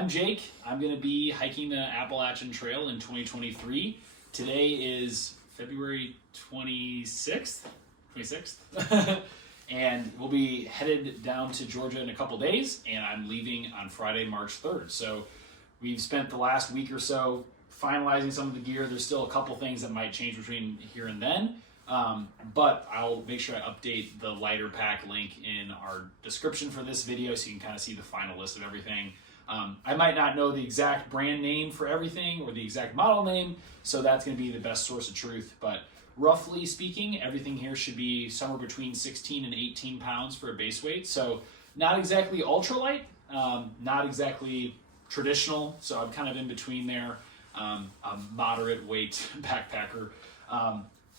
I'm Jake. I'm going to be hiking the Appalachian Trail in 2023. Today is February 26th, and we'll be headed down to Georgia in a couple days, and I'm leaving on Friday, March 3rd. So we've spent the last week or so finalizing some of the gear. There's still a couple things that might change between here and then, but I'll make sure I update the lighter pack link in our description for this video so you can kind of see the final list of everything. I might not know the exact brand name for everything or the exact model name, so that's going to be the best source of truth. But roughly speaking, everything here should be somewhere between 16 and 18 pounds for a base weight. So not exactly ultralight, not exactly traditional. So I'm kind of in between there, a moderate weight backpacker.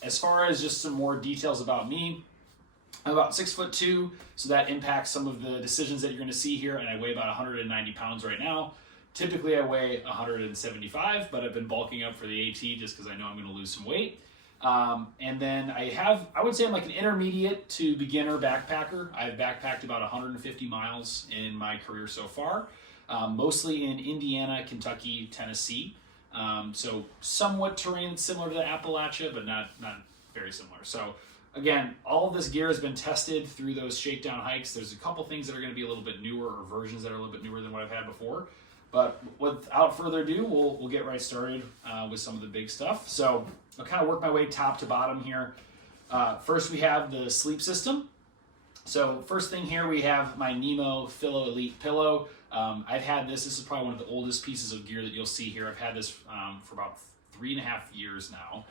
As far as just some more details about me, I'm about 6'2", so that impacts some of the decisions that you're going to see here, and I weigh about 190 pounds right now. Typically I weigh 175, but I've been bulking up for the AT just because I know I'm going to lose some weight. And then I would say I'm like an intermediate to beginner backpacker. I've backpacked about 150 miles in my career so far, mostly in Indiana, Kentucky, Tennessee. So somewhat terrain similar to the Appalachia, but not very similar. So again, all of this gear has been tested through those shakedown hikes. There's a couple things that are going to be a little bit newer, or versions that are a little bit newer than what I've had before. But without further ado, we'll get right started with some of the big stuff. So I'll kind of work my way top to bottom here. First, we have the sleep system. So first thing here, we have my Nemo Philo Elite pillow. I've had this. This is probably one of the oldest pieces of gear that you'll see here. I've had this for about 3.5 years now.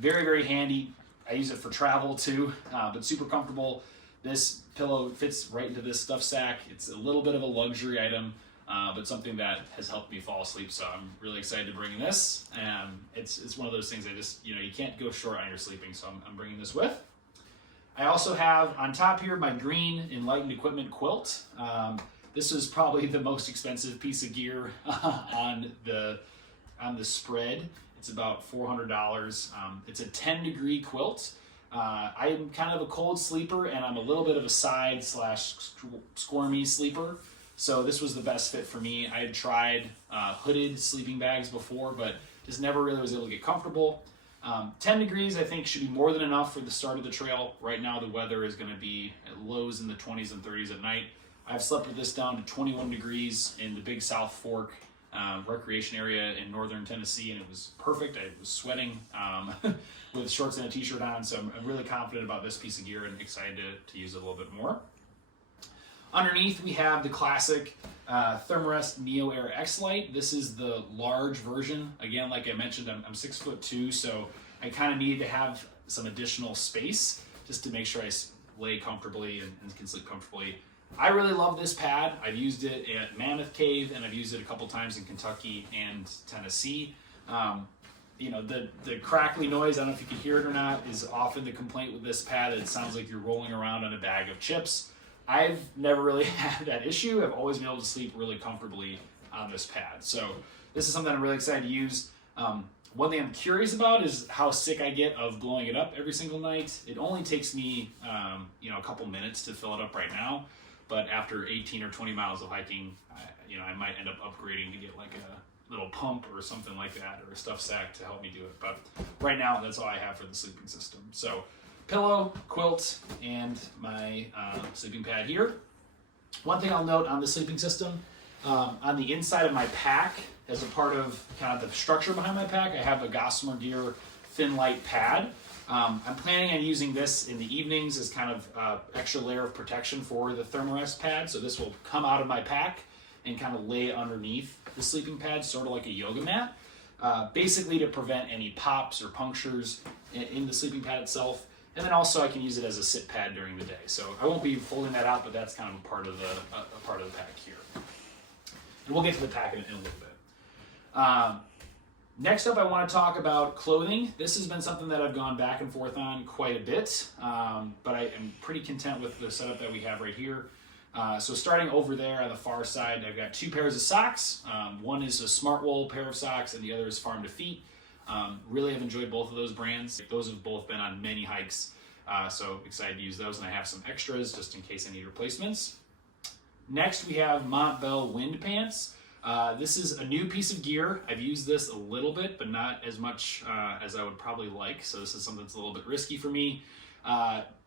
Very, very handy. I use it for travel too, but super comfortable. This pillow fits right into this stuff sack. It's a little bit of a luxury item, but something that has helped me fall asleep. So I'm really excited to bring this. It's one of those things I just, you can't go short on your sleeping. So I'm bringing this with. I also have on top here my green Enlightened Equipment quilt. This is probably the most expensive piece of gear on the spread. It's about $400. It's a 10-degree quilt. I'm kind of a cold sleeper, and I'm a little bit of a side/squirmy sleeper. So this was the best fit for me. I had tried hooded sleeping bags before, but just never really was able to get comfortable. 10 degrees I think should be more than enough for the start of the trail. Right now the weather is going to be at lows in the 20s and 30s at night. I've slept with this down to 21 degrees in the Big South Fork recreation area in northern Tennessee, and it was perfect. I was sweating with shorts and a t-shirt on, so I'm really confident about this piece of gear and excited to use it a little bit more. Underneath we have the classic Thermarest Neo Air X-Lite. This is the large version. Again, like I mentioned, I'm 6'2", so I kind of need to have some additional space just to make sure I lay comfortably and can sleep comfortably. I really love this pad. I've used it at Mammoth Cave, and I've used it a couple times in Kentucky and Tennessee. The crackly noise, I don't know if you can hear it or not, is often the complaint with this pad. It sounds like you're rolling around on a bag of chips. I've never really had that issue. I've always been able to sleep really comfortably on this pad. So this is something I'm really excited to use. One thing I'm curious about is how sick I get of blowing it up every single night. It only takes me a couple minutes to fill it up right now. But after 18 or 20 miles of hiking, I might end up upgrading to get like a little pump or something like that, or a stuff sack to help me do it. But right now, that's all I have for the sleeping system. So pillow, quilt, and my sleeping pad here. One thing I'll note on the sleeping system, on the inside of my pack, as a part of kind of the structure behind my pack, I have a Gossamer Gear Thin Light pad. I'm planning on using this in the evenings as kind of extra layer of protection for the Thermarest pad. So this will come out of my pack and kind of lay underneath the sleeping pad, sort of like a yoga mat, basically to prevent any pops or punctures in the sleeping pad itself. And then also I can use it as a sit pad during the day. So I won't be folding that out, but that's kind of a part of the pack here. And we'll get to the pack in a little bit. Next up, I want to talk about clothing. This has been something that I've gone back and forth on quite a bit, but I am pretty content with the setup that we have right here. So starting over there on the far side, I've got two pairs of socks. One is a Smart Wool pair of socks, and the other is Farm to Feet. Really have enjoyed both of those brands. Those have both been on many hikes, so excited to use those, and I have some extras just in case I need replacements. Next, we have Montbell wind pants. This is a new piece of gear. I've used this a little bit, but not as much as I would probably like. So this is something that's a little bit risky for me.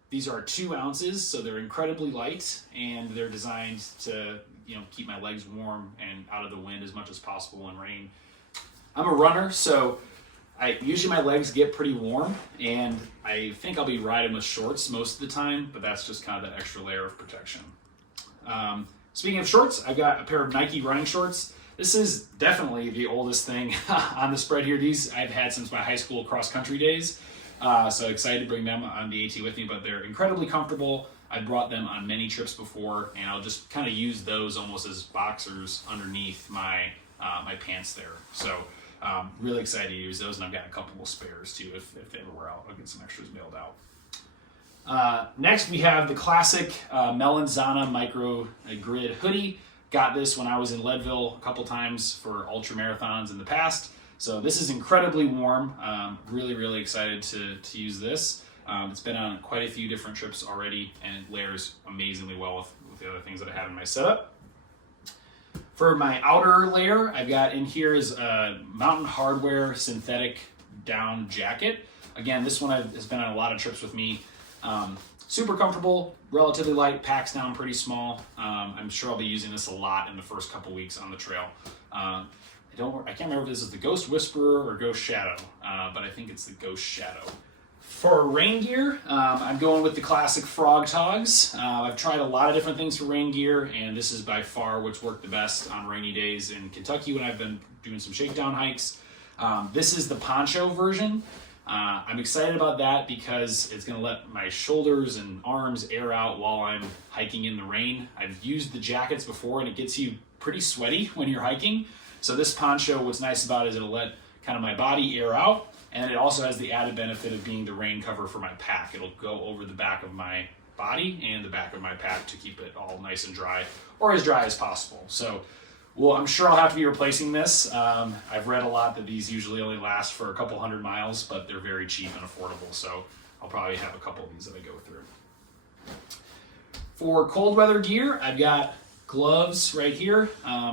These are 2 ounces, so they're incredibly light, and they're designed to, keep my legs warm and out of the wind as much as possible in rain. I'm a runner, so usually my legs get pretty warm, and I think I'll be riding with shorts most of the time, but that's just kind of that extra layer of protection. Speaking of shorts, I've got a pair of Nike running shorts. This is definitely the oldest thing on the spread here. These I've had since my high school cross-country days, so excited to bring them on the AT with me, but they're incredibly comfortable. I brought them on many trips before, and I'll just kind of use those almost as boxers underneath my pants there. So really excited to use those, and I've got a couple of spares too. If they ever wear out, I'll get some extras mailed out. Next, we have the classic Melanzana Micro Grid hoodie. Got this when I was in Leadville a couple times for ultra marathons in the past. So this is incredibly warm. Really, really excited to use this. It's been on quite a few different trips already, and it layers amazingly well with the other things that I have in my setup. For my outer layer, I've got in here is a Mountain Hardwear synthetic down jacket. Again, this one has been on a lot of trips with me. Super comfortable, relatively light, packs down pretty small. I'm sure I'll be using this a lot in the first couple weeks on the trail. I can't remember if this is the Ghost Whisperer or Ghost Shadow, but I think it's the Ghost Shadow. For rain gear, I'm going with the classic Frog Togs. I've tried a lot of different things for rain gear, and this is by far what's worked the best on rainy days in Kentucky when I've been doing some shakedown hikes. This is the poncho version. I'm excited about that because it's going to let my shoulders and arms air out while I'm hiking in the rain. I've used the jackets before, and it gets you pretty sweaty when you're hiking. So this poncho, what's nice about it is it'll let kind of my body air out, and it also has the added benefit of being the rain cover for my pack. It'll go over the back of my body and the back of my pack to keep it all nice and dry, or as dry as possible. So, well, I'm sure I'll have to be replacing this. I've read a lot that these usually only last for a couple 100 miles, but they're very cheap and affordable. So I'll probably have a couple of these that I go through. For cold weather gear, I've got gloves right here.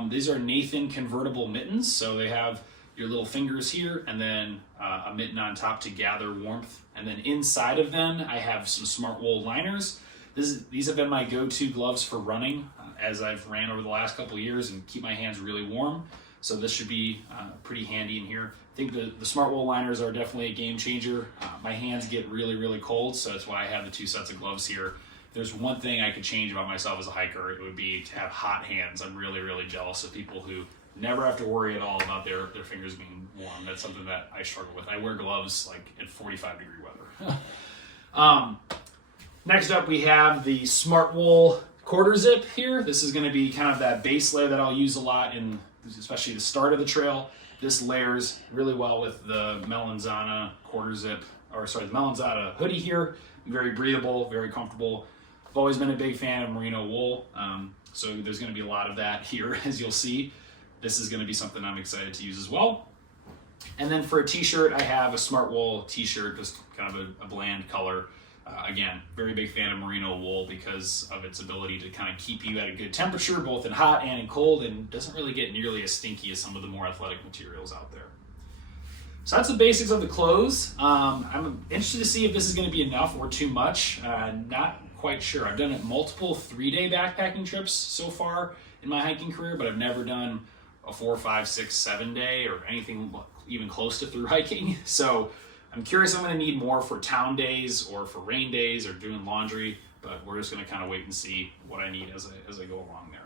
These are Nathan convertible mittens. So they have your little fingers here and then a mitten on top to gather warmth. And then inside of them, I have some smart wool liners. These have been my go-to gloves for running as I've ran over the last couple of years and keep my hands really warm. So this should be pretty handy in here. I think the smart wool liners are definitely a game changer. My hands get really, really cold, so that's why I have the 2 sets of gloves here. If there's one thing I could change about myself as a hiker, it would be to have hot hands. I'm really, really jealous of people who never have to worry at all about their fingers being warm. That's something that I struggle with. I wear gloves like in 45-degree weather. Next up, we have the Smart Wool quarter zip here. This is going to be kind of that base layer that I'll use a lot in especially the start of the trail. This layers really well with the Melanzana the Melanzana hoodie here. Very breathable, very comfortable. I've always been a big fan of merino wool, so there's going to be a lot of that here, as you'll see. This is going to be something I'm excited to use as well. And then for a t-shirt, I have a Smart Wool t-shirt, just kind of a bland color. Again, very big fan of merino wool because of its ability to kind of keep you at a good temperature, both in hot and in cold, and doesn't really get nearly as stinky as some of the more athletic materials out there. So that's the basics of the clothes. I'm interested to see if this is going to be enough or too much. Not quite sure. I've done multiple 3-day backpacking trips so far in my hiking career, but I've never done a 4, 5, 6, 7 day or anything even close to through hiking. So I'm curious if I'm going to need more for town days or for rain days or doing laundry, but we're just going to kind of wait and see what I need as I go along there.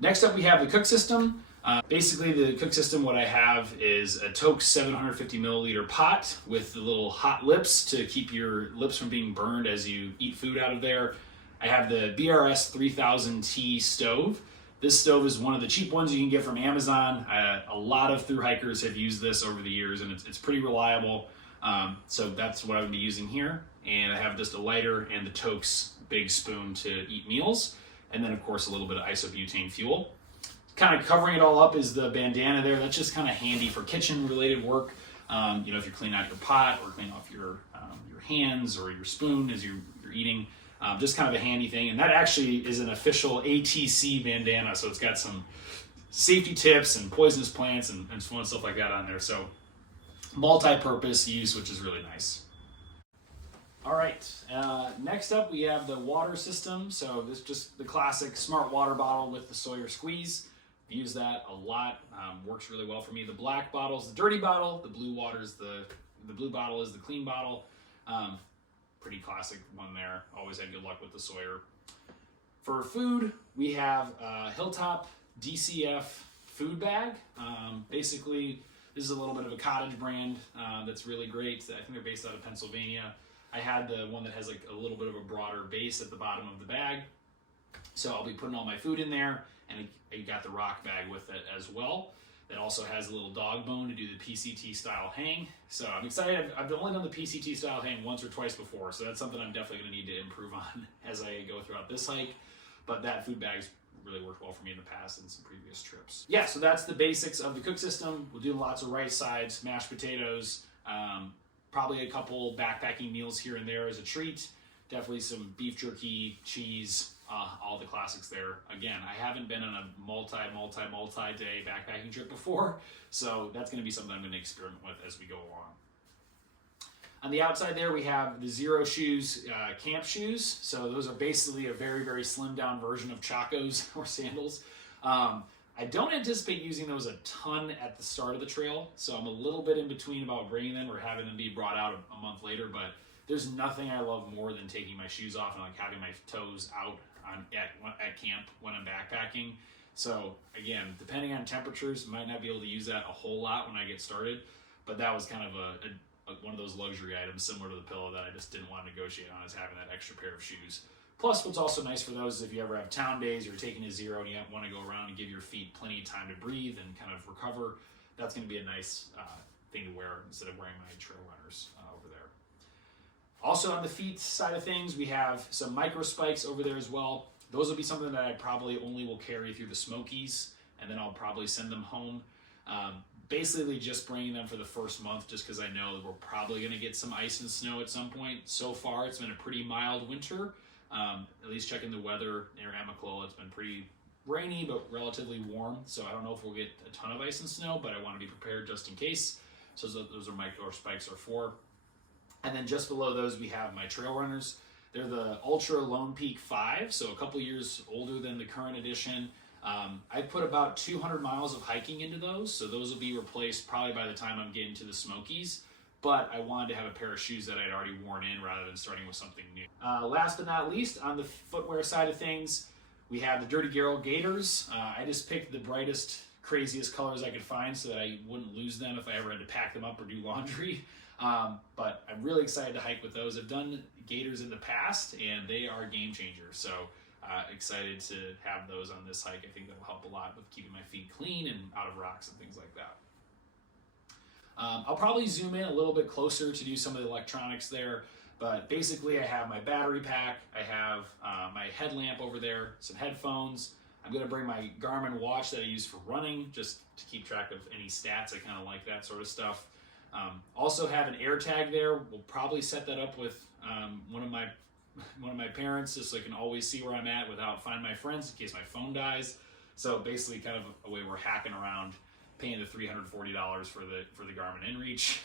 Next up, we have the cook system. Basically, the cook system, what I have is a Toke 750 milliliter pot with the little hot lips to keep your lips from being burned as you eat food out of there. I have the BRS 3000T stove. This stove is one of the cheap ones you can get from Amazon. A lot of thru hikers have used this over the years, and it's pretty reliable. So that's what I would be using here. And I have just a lighter and the Toke's big spoon to eat meals. And then, of course, a little bit of isobutane fuel. Kind of covering it all up is the bandana there. That's just kind of handy for kitchen-related work. If you're cleaning out your pot or cleaning off your hands or your spoon as you're eating. Just kind of a handy thing. And that actually is an official ATC bandana. So it's got some safety tips and poisonous plants and fun stuff like that on there. So multi-purpose use, which is really nice. All right, next up we have the water system. So this is just the classic smart water bottle with the Sawyer squeeze. I use that a lot. Works really well for me. The black bottle is the dirty bottle. The blue blue bottle is the clean bottle. Pretty classic one there. Always had good luck with the Sawyer. For food, we have Hilltop DCF food bag. Basically, this is a little bit of a cottage brand that's really great. I think they're based out of Pennsylvania. I had the one that has like a little bit of a broader base at the bottom of the bag. So I'll be putting all my food in there, and I got the rock bag with it as well. That also has a little dog bone to do the PCT style hang. So I'm excited. I've only done the PCT style hang once or twice before, so that's something I'm definitely going to need to improve on as I go throughout this hike. But that food bag's really worked well for me in the past and some previous trips. Yeah, so that's the basics of the cook system. We'll do lots of rice sides, mashed potatoes, probably a couple backpacking meals here and there as a treat. Definitely some beef jerky, cheese, all the classics there. Again, I haven't been on a multi-day backpacking trip before, so that's going to be something I'm going to experiment with as we go along. On the outside there, we have the Zero Shoes camp shoes. So those are basically a very, very slimmed down version of Chacos or sandals. I don't anticipate using those a ton at the start of the trail, so I'm a little bit in between about bringing them or having them be brought out a month later, but there's nothing I love more than taking my shoes off and like having my toes out at camp when I'm backpacking. So again, depending on temperatures, might not be able to use that a whole lot when I get started, but that was kind of one of those luxury items similar to the pillow that I just didn't want to negotiate on, is having that extra pair of shoes. Plus, what's also nice for those is if you ever have town days, you're taking a zero and you want to go around and give your feet plenty of time to breathe and kind of recover, that's going to be a nice thing to wear instead of wearing my trail runners over there. Also on the feet side of things, we have some micro spikes over there as well. Those will be something that I probably only will carry through the Smokies, and then I'll probably send them home. Basically just bringing them for the first month just because I know that we're probably going to get some ice and snow at some point. So far, it's been a pretty mild winter. At least checking the weather near Amiclola, it's been pretty rainy but relatively warm. So I don't know if we'll get a ton of ice and snow, but I want to be prepared just in case. So those are micro spikes are for. And then just below those, we have my trail runners. They're the Ultra Lone Peak 5, so a couple years older than the current edition. I put about 200 miles of hiking into those, so those will be replaced probably by the time I'm getting to the Smokies. But I wanted to have a pair of shoes that I'd already worn in rather than starting with something new. Last but not least, on the footwear side of things, we have the Dirty Girl Gaiters. I just picked the brightest, craziest colors I could find so that I wouldn't lose them if I ever had to pack them up or do laundry. But I'm really excited to hike with those. I've done Gaiters in the past, and they are a game changer. So excited to have those on this hike. I think that will help a lot with keeping my feet clean and out of rocks and things like that. I'll probably zoom in a little bit closer to do some of the electronics there, but basically I have my battery pack, I have my headlamp over there, some headphones. I'm going to bring my Garmin watch that I use for running just to keep track of any stats. I kind of like that sort of stuff. Also have an air tag there. We'll probably set that up with one of my parents just so I can always see where I'm at without Find My Friends in case my phone dies. So basically kind of a way we're hacking around, paying the $340 for the Garmin InReach.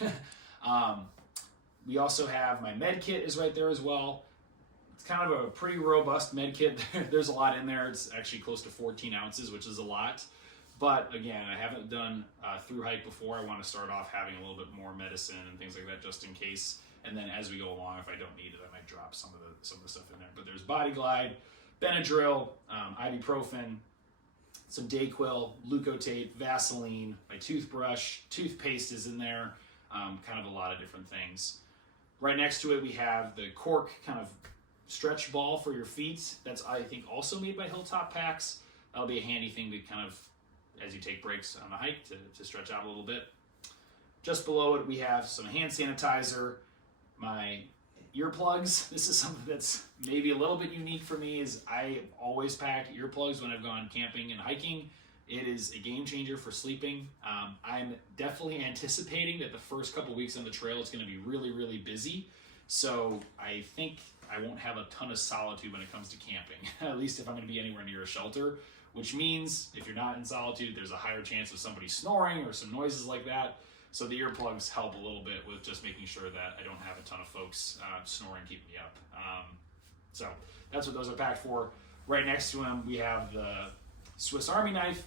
We also have my med kit is right there as well. It's kind of a pretty robust med kit. There's a lot in there. It's actually close to 14 ounces, which is a lot. But again, I haven't done Thru-Hike before. I want to start off having a little bit more medicine and things like that just in case. And then as we go along, if I don't need it, I might drop some of the stuff in there. But there's Body Glide, Benadryl, ibuprofen, some Dayquil, Leukotape, Vaseline, my toothbrush, toothpaste is in there, kind of a lot of different things. Right next to it, we have the cork kind of stretch ball for your feet. That's, I think, also made by Hilltop Packs. That'll be a handy thing to kind of, as you take breaks on the hike, to stretch out a little bit. Just below it, we have some hand sanitizer, my earplugs. This is something that's maybe a little bit unique for me, is I always pack earplugs when I've gone camping and hiking. It is a game changer for sleeping. I'm definitely anticipating that the first couple weeks on the trail it's going to be really, really busy. So I think I won't have a ton of solitude when it comes to camping, at least if I'm going to be anywhere near a shelter, which means if you're not in solitude, there's a higher chance of somebody snoring or some noises like that. So the earplugs help a little bit with just making sure that I don't have a ton of folks snoring, keeping me up. So that's what those are packed for. Right next to them, we have the Swiss Army knife.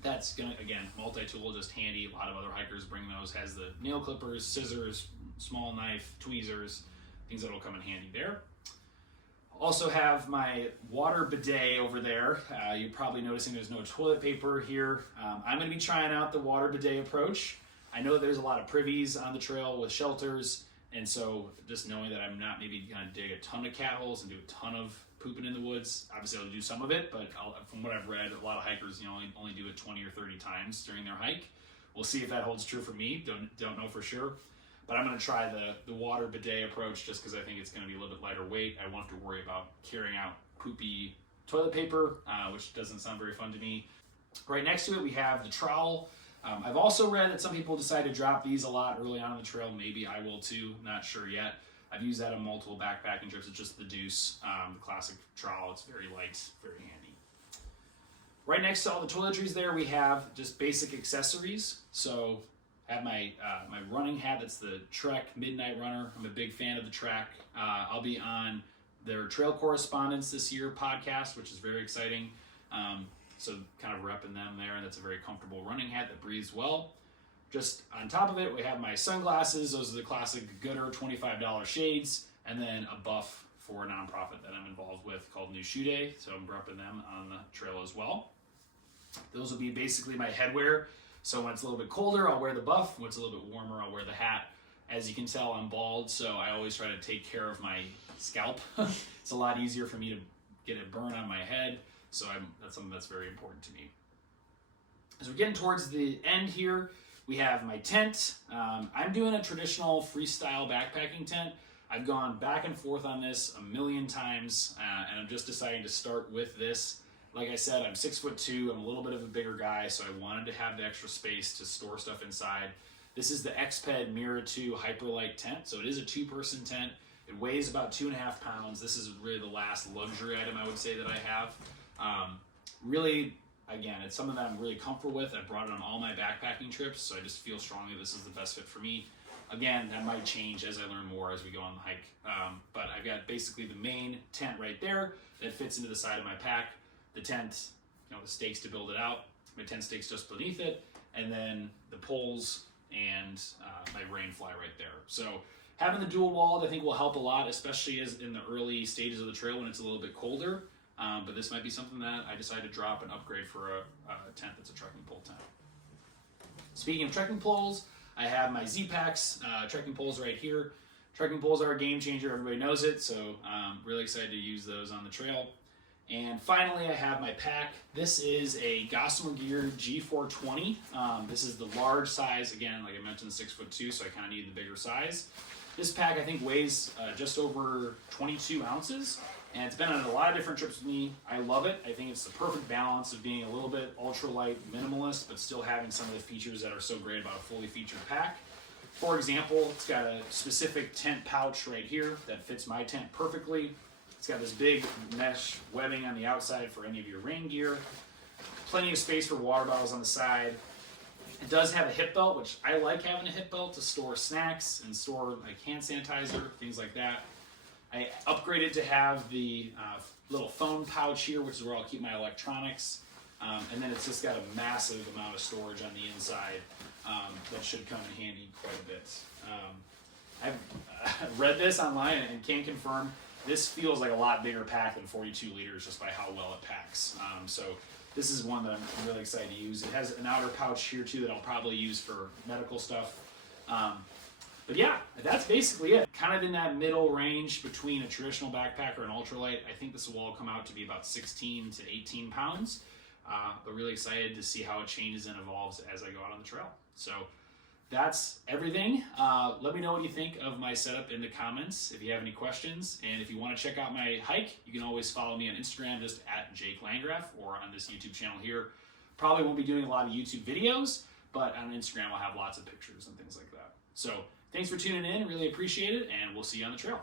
That's gonna, again, multi-tool, just handy. A lot of other hikers bring those. Has the nail clippers, scissors, small knife, tweezers, things that'll come in handy there. Also have my water bidet over there. You're probably noticing there's no toilet paper here. I'm gonna be trying out the water bidet approach. I know that there's a lot of privies on the trail with shelters, and so just knowing that I'm not maybe gonna dig a ton of cat holes and do a ton of pooping in the woods. Obviously, I'll do some of it, but from what I've read, a lot of hikers, only do it 20 or 30 times during their hike. We'll see if that holds true for me. Don't know for sure, but I'm going to try the water bidet approach just because I think it's going to be a little bit lighter weight. I won't have to worry about carrying out poopy toilet paper, which doesn't sound very fun to me. Right next to it, we have the trowel. I've also read that some people decide to drop these a lot early on in the trail. Maybe I will too. Not sure yet. I've used that on multiple backpacking trips. It's just the Deuce, the classic trowel. It's very light, very handy. Right next to all the toiletries there, we have just basic accessories. So I have my my running hat. That's the Trek Midnight Runner. I'm a big fan of the Trek. I'll be on their Trail Correspondents this year podcast, which is very exciting. So kind of repping them there, and that's a very comfortable running hat that breathes well. Just on top of it, we have my sunglasses. Those are the classic Gooder $25 shades, and then a buff for a nonprofit that I'm involved with called New Shoe Day. So I'm repping them on the trail as well. Those will be basically my headwear. So when it's a little bit colder, I'll wear the buff. When it's a little bit warmer, I'll wear the hat. As you can tell, I'm bald, so I always try to take care of my scalp. It's a lot easier for me to get a burn on my head. So that's something that's very important to me. As we're getting towards the end here, we have my tent. I'm doing a traditional freestyle backpacking tent. I've gone back and forth on this a million times, and I'm just deciding to start with this. Like I said, I'm 6'2". I'm a little bit of a bigger guy, so I wanted to have the extra space to store stuff inside. This is the Xped Mira 2 Hyperlight tent. So it is a 2-person tent. It weighs about 2.5 pounds. This is really the last luxury item I would say that I have. Really, again, it's something that I'm really comfortable with. I brought it on all my backpacking trips, so I just feel strongly this is the best fit for me. Again, that might change as I learn more as we go on the hike. But I've got basically the main tent right there that fits into the side of my pack. The tent, the stakes to build it out. My tent stakes just beneath it, and then the poles and my rain fly right there. So having the dual walled, I think, will help a lot, especially as in the early stages of the trail when it's a little bit colder. But this might be something that I decide to drop and upgrade for a tent that's a trekking pole tent. Speaking of trekking poles, I have my Z-Packs trekking poles right here. Trekking poles are a game changer, everybody knows it, so I'm really excited to use those on the trail. And finally, I have my pack. This is a Gossamer Gear G420. This is the large size, again, like I mentioned, 6'2", so I kind of need the bigger size. This pack, I think, weighs just over 22 ounces, and it's been on a lot of different trips with me. I love it. I think it's the perfect balance of being a little bit ultralight minimalist, but still having some of the features that are so great about a fully featured pack. For example, it's got a specific tent pouch right here that fits my tent perfectly. It's got this big mesh webbing on the outside for any of your rain gear. Plenty of space for water bottles on the side. It does have a hip belt, which I like having a hip belt to store snacks and store like hand sanitizer, things like that. I upgraded to have the little phone pouch here, which is where I'll keep my electronics. And then it's just got a massive amount of storage on the inside that should come in handy quite a bit. I've read this online and can confirm this feels like a lot bigger pack than 42 liters just by how well it packs. So this is one that I'm really excited to use. It has an outer pouch here too that I'll probably use for medical stuff. But yeah, that's basically it. Kind of in that middle range between a traditional backpacker and ultralight. I think this will all come out to be about 16 to 18 pounds. But really excited to see how it changes and evolves as I go out on the trail. So that's everything. Let me know what you think of my setup in the comments if you have any questions. And if you want to check out my hike, you can always follow me on Instagram, just at Jake Landgraf, or on this YouTube channel here. Probably won't be doing a lot of YouTube videos, but on Instagram I'll have lots of pictures and things like that. So thanks for tuning in. Really appreciate it, and we'll see you on the trail.